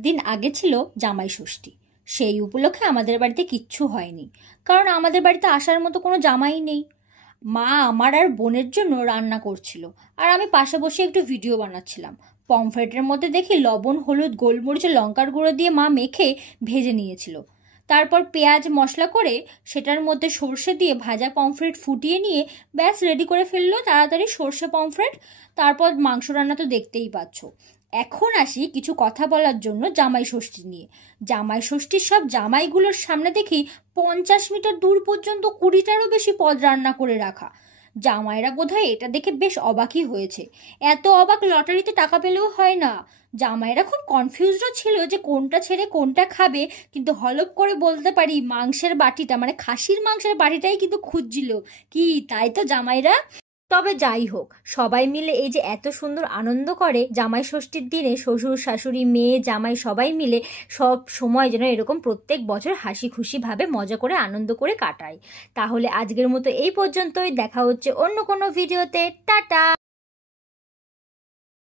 কয়েকদিন আগে ছিল জামাই ষষ্ঠী। সেই উপলক্ষে আমাদের বাড়িতে কিচ্ছু হয়নি, কারণ আমাদের বাড়িতে আসার মতো কোনো জামাই নেই। মা আমার আর বোনের জন্য রান্না করছিল, আর আমি পাশে বসে একটু ভিডিও বানাচ্ছিলাম। পমফ্রেটের মধ্যে দেখি লবণ, হলুদ, গোলমরিচ, লঙ্কার গুঁড়ো দিয়ে মা মেখে ভেজে নিয়েছিল। তারপর পেঁয়াজ মশলা করে সেটার মধ্যে সর্ষে দিয়ে ভাজা পমফ্রেট ফুটিয়ে নিয়ে ব্যাস রেডি করে ফেললো তাড়াতাড়ি সর্ষে পমফ্রেট। তারপর মাংস রান্না তো দেখতেই পাচ্ছ। এখন আসি কিছু কথা বলার জন্য জামাই ষষ্ঠী নিয়ে। জামাই ষষ্ঠীর সব জামাইগুলোর সামনে দেখি 50 মিটার দূর পর্যন্ত 20টারও বেশি পদ রান্না করে রাখা। জামাইরা বোধহয় এটা দেখে বেশ অবাকই হয়েছে। এত অবাক লটারিতে টাকা পেলেও হয় না। জামাইরা খুব কনফিউজডও ছিল যে কোনটা ছেড়ে কোনটা খাবে, কিন্তু হলপ করে বলতে পারি মাংসের বাটিটা, মানে খাসির মাংসের বাটিটাই কিন্তু খুঁজছিল। কি তাই তো জামাইরা? তবে যাই হোক, সবাই মিলে এই যে এত সুন্দর আনন্দ করে জামাই ষষ্ঠীর দিনে, শ্বশুর শাশুড়ি মেয়ে জামাই সবাই মিলে সব সময় যেন এরকম প্রত্যেক বছর হাসি খুশি ভাবে মজা করে আনন্দ করে কাটায়। তাহলে আজকের মতো এই পর্যন্তই, দেখা হচ্ছে অন্য কোনো ভিডিওতে। টাটা।